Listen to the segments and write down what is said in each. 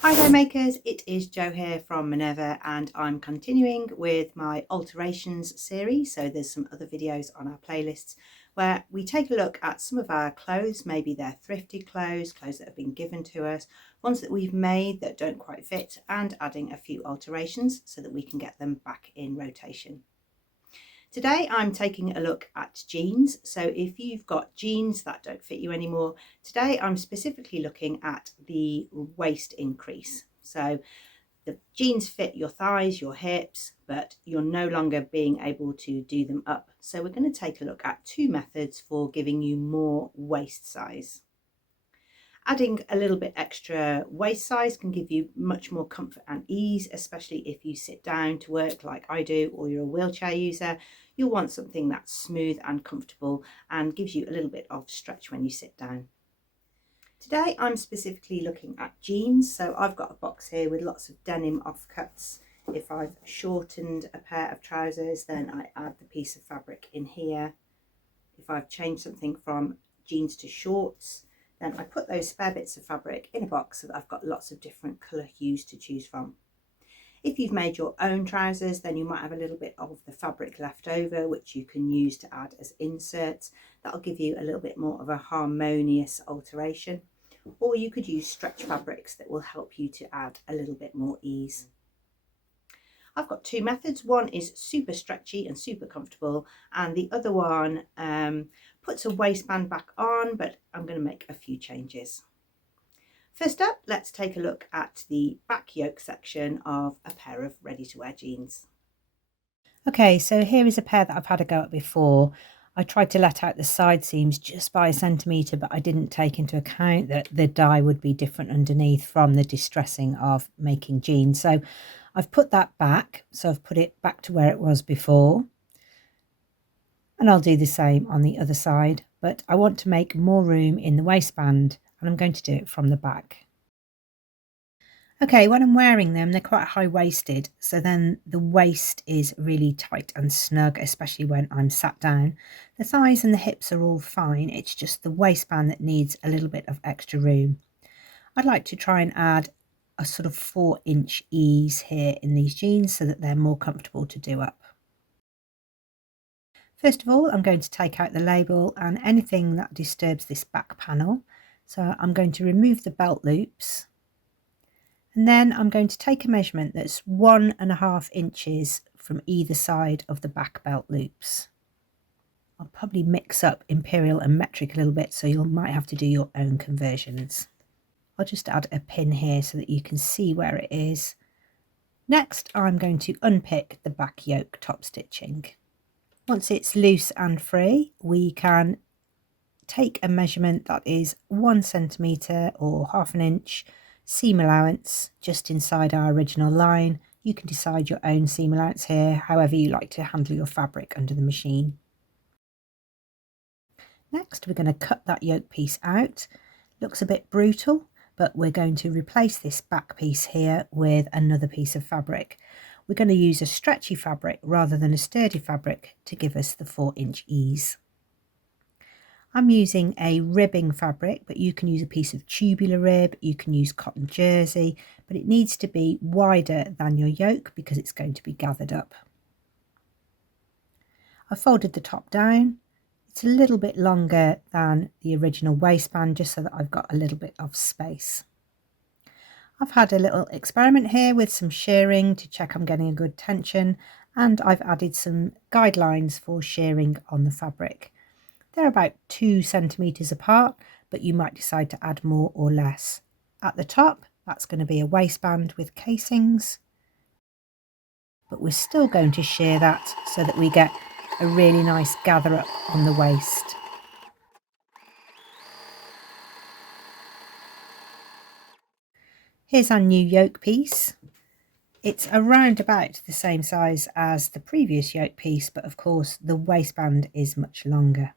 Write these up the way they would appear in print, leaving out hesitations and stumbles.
Hi there makers, it is Jo here from Minerva and I'm continuing with my alterations series. So there's some other videos on our playlists where we take a look at some of our clothes. Maybe they're thrifted clothes that have been given to us, ones that we've made that don't quite fit, and adding a few alterations so that we can get them back in rotation. Today I'm taking a look at jeans. So if you've got jeans that don't fit you anymore, today I'm specifically looking at the waist increase. So the jeans fit your thighs, your hips, but you're no longer being able to do them up. So we're going to take a look at two methods for giving you more waist size. Adding a little bit extra waist size can give you much more comfort and ease, especially if you sit down to work like I do, or you're a wheelchair user. You'll want something that's smooth and comfortable and gives you a little bit of stretch when you sit down. Today I'm specifically looking at jeans. So I've got a box here with lots of denim offcuts. If I've shortened a pair of trousers, then I add the piece of fabric in here. If I've changed something from jeans to shorts, then I put those spare bits of fabric in a box so that I've got lots of different colour hues to choose from. If you've made your own trousers, then you might have a little bit of the fabric left over, which you can use to add as inserts. That'll give you a little bit more of a harmonious alteration. Or you could use stretch fabrics that will help you to add a little bit more ease. I've got two methods. One is super stretchy and super comfortable, and the other one puts a waistband back on, but I'm going to make a few changes. First up, let's take a look at the back yoke section of a pair of ready-to-wear jeans. Okay, so here is a pair that I've had a go at before. I tried to let out the side seams just by a centimetre, but I didn't take into account that the dye would be different underneath from the distressing of making jeans. So I've put that back, so I've put it back to where it was before. And I'll do the same on the other side, but I want to make more room in the waistband, and I'm going to do it from the back. Okay, when I'm wearing them, they're quite high-waisted, so then the waist is really tight and snug, especially when I'm sat down. The thighs and the hips are all fine, it's just the waistband that needs a little bit of extra room. I'd like to try and add a sort of 4-inch ease here in these jeans so that they're more comfortable to do up. First of all, I'm going to take out the label and anything that disturbs this back panel. So I'm going to remove the belt loops. And then I'm going to take a measurement that's 1.5 inches from either side of the back belt loops. I'll probably mix up imperial and metric a little bit, so you might have to do your own conversions. I'll just add a pin here so that you can see where it is. Next, I'm going to unpick the back yoke top stitching. Once it's loose and free, we can take a measurement that is 1 centimetre or 1/2 inch seam allowance just inside our original line. You can decide your own seam allowance here, however you like to handle your fabric under the machine. Next, we're going to cut that yoke piece out. Looks a bit brutal, but we're going to replace this back piece here with another piece of fabric. We're going to use a stretchy fabric rather than a sturdy fabric to give us the 4-inch ease. I'm using a ribbing fabric, but you can use a piece of tubular rib, you can use cotton jersey, but it needs to be wider than your yoke because it's going to be gathered up. I folded the top down. It's a little bit longer than the original waistband, just so that I've got a little bit of space. I've had a little experiment here with some shearing to check I'm getting a good tension, and I've added some guidelines for shearing on the fabric. They're about 2 centimetres apart, but you might decide to add more or less. At the top, that's going to be a waistband with casings, but we're still going to shear that so that we get a really nice gather up on the waist. Here's our new yoke piece. It's around about the same size as the previous yoke piece, but of course the waistband is much longer.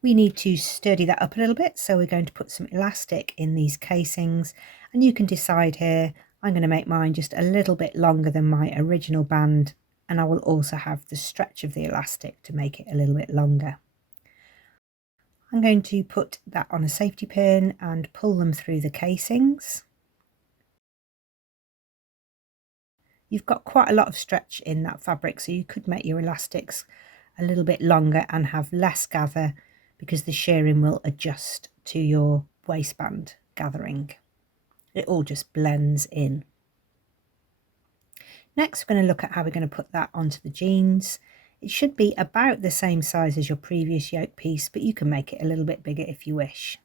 We need to sturdy that up a little bit, so we're going to put some elastic in these casings, and you can decide here. I'm going to make mine just a little bit longer than my original band, and I will also have the stretch of the elastic to make it a little bit longer. I'm going to put that on a safety pin and pull them through the casings. You've got quite a lot of stretch in that fabric, so you could make your elastics a little bit longer and have less gather because the shearing will adjust to your waistband gathering. It all just blends in. Next, we're going to look at how we're going to put that onto the jeans. It should be about the same size as your previous yoke piece, but you can make it a little bit bigger if you wish.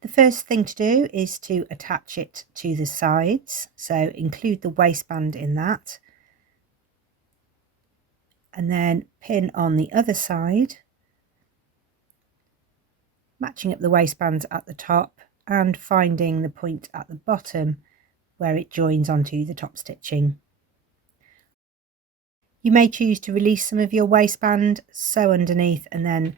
The first thing to do is to attach it to the sides, so include the waistband in that, and then pin on the other side, matching up the waistbands at the top and finding the point at the bottom where it joins onto the top stitching. You may choose to release some of your waistband, sew underneath and then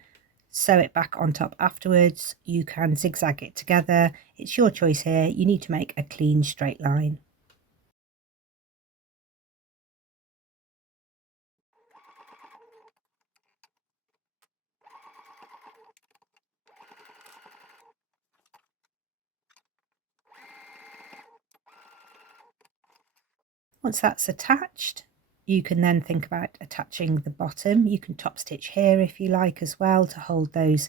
sew it back on top afterwards. You can zigzag it together. It's your choice here. You need to make a clean straight line. Once that's attached, you can then think about attaching the bottom. You can top stitch here if you like as well to hold those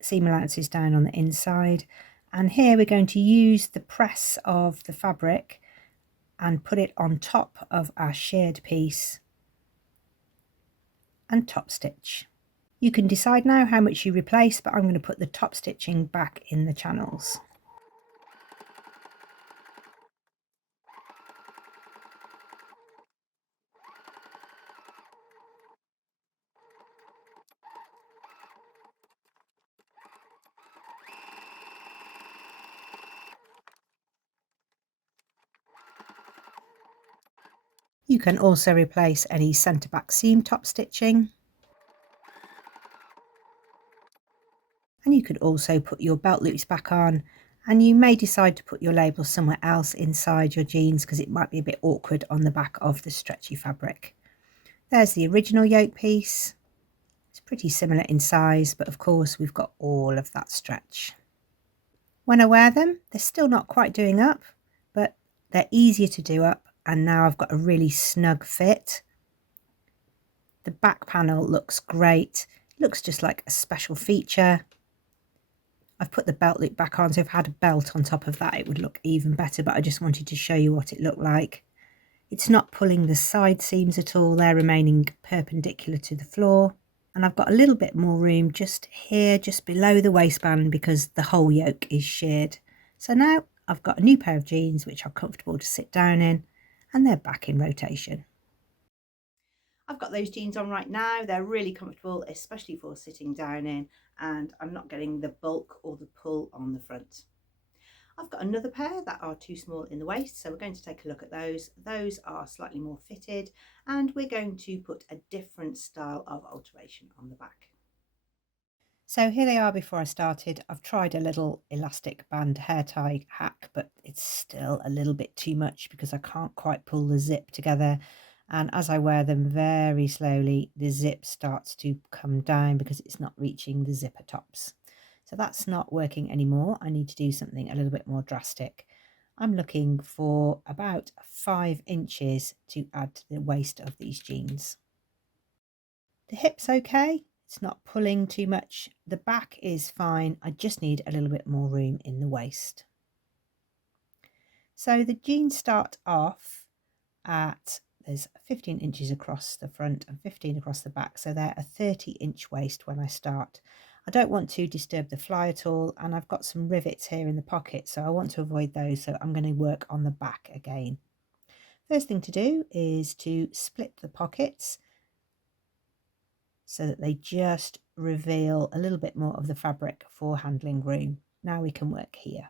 seam allowances down on the inside. And here we're going to use the press of the fabric and put it on top of our shirred piece and top stitch. You can decide now how much you replace, but I'm going to put the top stitching back in the channels. You can also replace any centre back seam top stitching. And you could also put your belt loops back on, and you may decide to put your label somewhere else inside your jeans because it might be a bit awkward on the back of the stretchy fabric. There's the original yoke piece. It's pretty similar in size, but of course we've got all of that stretch. When I wear them, they're still not quite doing up, but they're easier to do up, and now I've got a really snug fit. The back panel looks great. It looks just like a special feature. I've put the belt loop back on, so if I had a belt on top of that it would look even better, but I just wanted to show you what it looked like. It's not pulling the side seams at all, they're remaining perpendicular to the floor. And I've got a little bit more room just here, just below the waistband, because the whole yoke is sheared. So now I've got a new pair of jeans which are comfortable to sit down in, and they're back in rotation. I've got those jeans on right now. They're really comfortable, especially for sitting down in, and I'm not getting the bulk or the pull on the front. I've got another pair that are too small in the waist, so we're going to take a look at those. Those are slightly more fitted, and we're going to put a different style of alteration on the back. So here they are before I started. I've tried a little elastic band hair tie hack, but it's still a little bit too much because I can't quite pull the zip together. And as I wear them very slowly, the zip starts to come down because it's not reaching the zipper tops. So that's not working anymore. I need to do something a little bit more drastic. I'm looking for about 5 inches to add to the waist of these jeans. The hip's okay. It's not pulling too much. The back is fine. I just need a little bit more room in the waist. So the jeans start off at, there's 15 inches across the front and 15 across the back. So they're a 30-inch waist when I start. I don't want to disturb the fly at all, and I've got some rivets here in the pocket, so I want to avoid those. So I'm going to work on the back again. First thing to do is to split the pockets so that they just reveal a little bit more of the fabric for handling room. Now we can work here.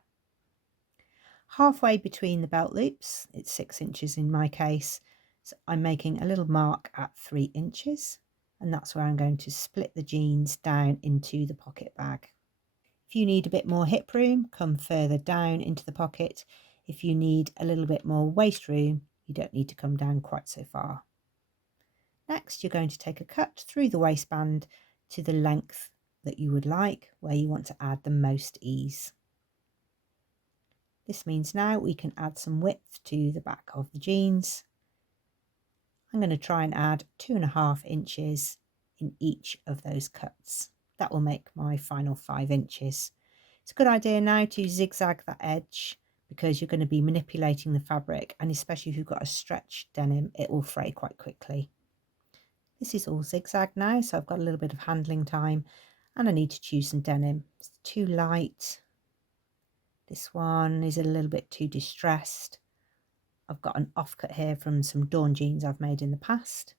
Halfway between the belt loops, it's 6 inches in my case, so I'm making a little mark at 3 inches, and that's where I'm going to split the jeans down into the pocket bag. If you need a bit more hip room, come further down into the pocket. If you need a little bit more waist room, you don't need to come down quite so far. Next, you're going to take a cut through the waistband to the length that you would like, where you want to add the most ease. This means now we can add some width to the back of the jeans. I'm going to try and add 2.5 inches in each of those cuts. That will make my final 5 inches. It's a good idea now to zigzag that edge because you're going to be manipulating the fabric, and especially if you've got a stretch denim, it will fray quite quickly. This is all zigzag now, so I've got a little bit of handling time, and I need to choose some denim. It's too light. This one is a little bit too distressed. I've got an offcut here from some Dawn jeans I've made in the past.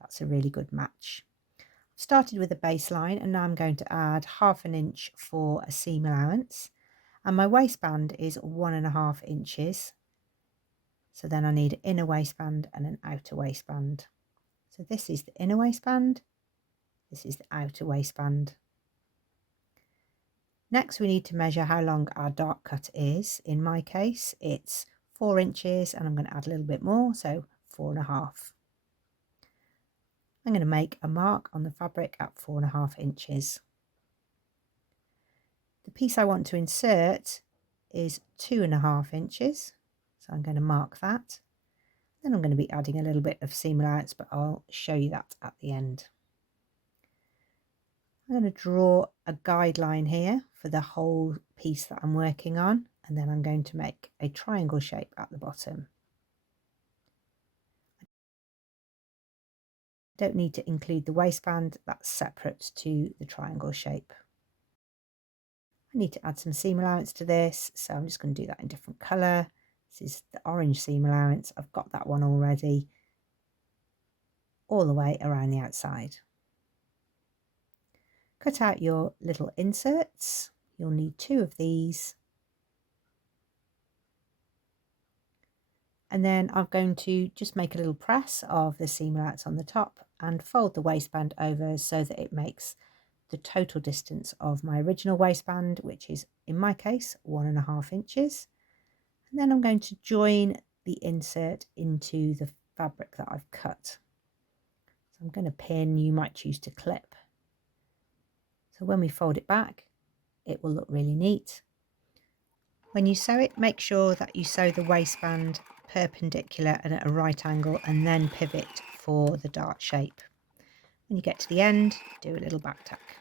That's a really good match. I've started with a baseline, and now I'm going to add 1/2 inch for a seam allowance, and my waistband is 1.5 inches. So then I need an inner waistband and an outer waistband. So this is the inner waistband, this is the outer waistband. Next we need to measure how long our dark cut is. In my case it's 4 inches, and I'm going to add a little bit more, so 4.5. I'm going to make a mark on the fabric at 4.5 inches. The piece I want to insert is 2.5 inches, so I'm going to mark that. Then I'm going to be adding a little bit of seam allowance, but I'll show you that at the end. I'm going to draw a guideline here for the whole piece that I'm working on, and then I'm going to make a triangle shape at the bottom. I don't need to include the waistband, that's separate to the triangle shape. I need to add some seam allowance to this, so I'm just going to do that in different colour. This is the orange seam allowance. I've got that one already, all the way around the outside. Cut out your little inserts. You'll need 2 of these. And then I'm going to just make a little press of the seam allowance on the top and fold the waistband over so that it makes the total distance of my original waistband, which is in my case 1.5 inches. And then I'm going to join the insert into the fabric that I've cut. So I'm going to pin, you might choose to clip. So when we fold it back, it will look really neat. When you sew it, make sure that you sew the waistband perpendicular and at a right angle, and then pivot for the dart shape. When you get to the end, do a little back tack.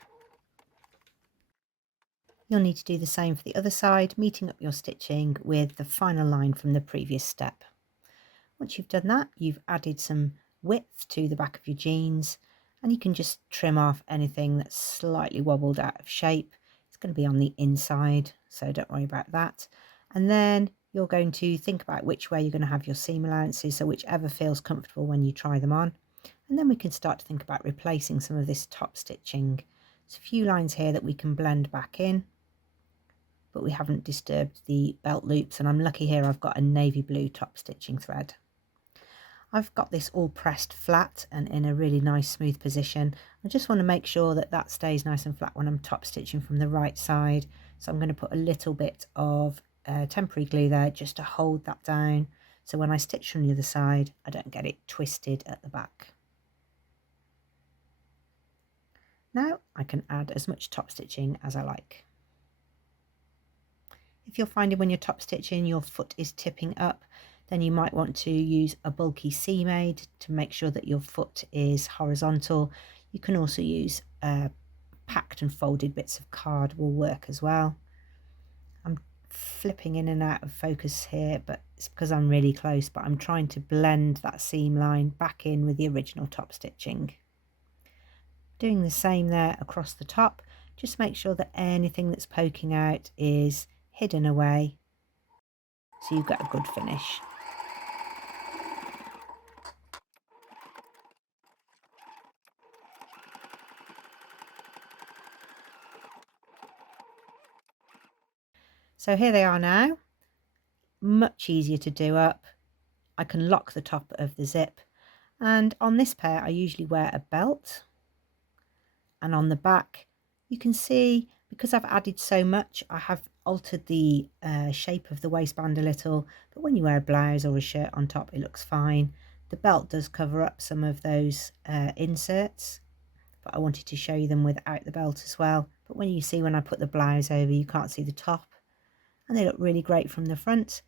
You'll need to do the same for the other side, meeting up your stitching with the final line from the previous step. Once you've done that, you've added some width to the back of your jeans, and you can just trim off anything that's slightly wobbled out of shape. It's going to be on the inside, so don't worry about that. And then you're going to think about which way you're going to have your seam allowances, so whichever feels comfortable when you try them on. And then we can start to think about replacing some of this top stitching. There's a few lines here that we can blend back in, but we haven't disturbed the belt loops, and I'm lucky here I've got a navy blue top stitching thread. I've got this all pressed flat and in a really nice smooth position. I just want to make sure that that stays nice and flat when I'm top stitching from the right side. So I'm going to put a little bit of temporary glue there just to hold that down, so when I stitch from the other side I don't get it twisted at the back. Now I can add as much top stitching as I like. If you're finding when you're top stitching your foot is tipping up, then you might want to use a bulky seam aid to make sure that your foot is horizontal. You can also use packed and folded bits of card will work as well. I'm flipping in and out of focus here, but it's because I'm really close, but I'm trying to blend that seam line back in with the original top stitching. Doing the same there across the top. Just make sure that anything that's poking out is hidden away, so you've got a good finish. So here they are now, much easier to do up. I can lock the top of the zip, and on this pair I usually wear a belt, and on the back you can see, because I've added so much, I have altered the shape of the waistband a little, but when you wear a blouse or a shirt on top it looks fine. The belt does cover up some of those inserts, but I wanted to show you them without the belt as well. But when you see when I put the blouse over, you can't see the top. and they look really great from the front.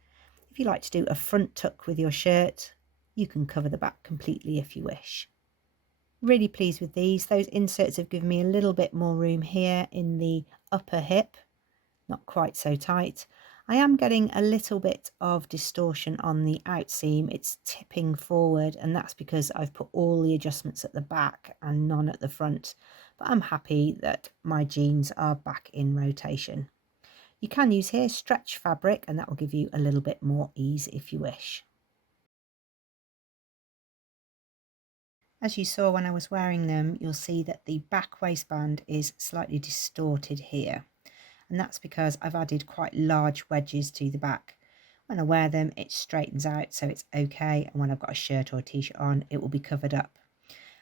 If you like to do a front tuck with your shirt, you can cover the back completely if you wish. Really pleased with these. Those inserts have given me a little bit more room here in the upper hip, not quite so tight. I am getting a little bit of distortion on the outseam. It's tipping forward, and that's because I've put all the adjustments at the back and none at the front. But I'm happy that my jeans are back in rotation. You can use here stretch fabric, and that will give you a little bit more ease if you wish. As you saw when I was wearing them, you'll see that the back waistband is slightly distorted here. And that's because I've added quite large wedges to the back. When I wear them, it straightens out, so it's okay, and when I've got a shirt or a t-shirt on, it will be covered up.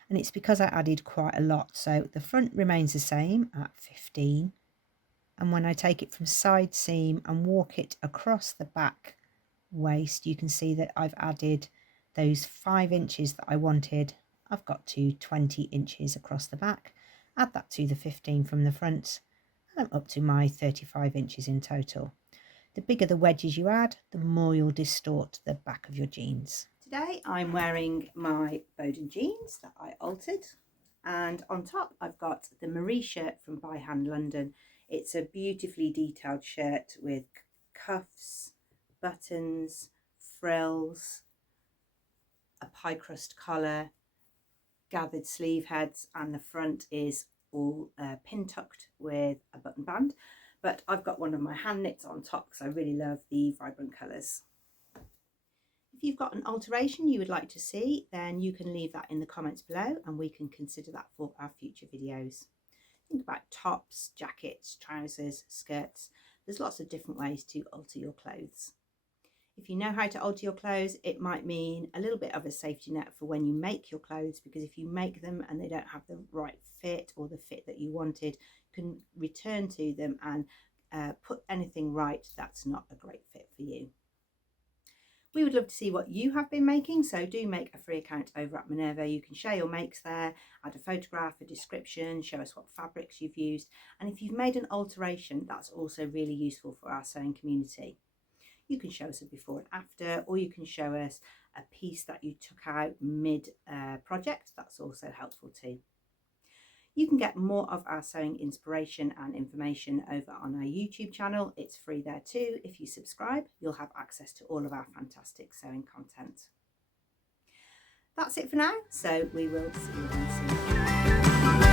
And it's because I added quite a lot, so the front remains the same at 15, and when I take it from side seam and walk it across the back waist, you can see that I've added those 5 inches that I wanted. I've got to 20 inches across the back. Add that to the 15 from the front, I'm up to my 35 inches in total. The bigger the wedges you add, the more you'll distort the back of your jeans. Today I'm wearing my Bowden jeans that I altered, and on top I've got the Marie shirt from By Hand London. It's a beautifully detailed shirt with cuffs, buttons, frills, a pie crust collar, gathered sleeve heads, and the front is all pin tucked with a button band, but I've got one of my hand knits on top because I really love the vibrant colours. If you've got an alteration you would like to see, then you can leave that in the comments below and we can consider that for our future videos. Think about tops, jackets, trousers, skirts. There's lots of different ways to alter your clothes. If you know how to alter your clothes, it might mean a little bit of a safety net for when you make your clothes, because if you make them and they don't have the right fit or the fit that you wanted, you can return to them and put anything right that's not a great fit for you. We would love to see what you have been making, so do make a free account over at Minerva. You can share your makes there, add a photograph, a description, show us what fabrics you've used, and if you've made an alteration, that's also really useful for our sewing community. You can show us a before and after, or you can show us a piece that you took out mid project. That's also helpful too. You can get more of our sewing inspiration and information over on our YouTube channel. It's free there too. If you subscribe, you'll have access to all of our fantastic sewing content. That's it for now, so we will see you again soon.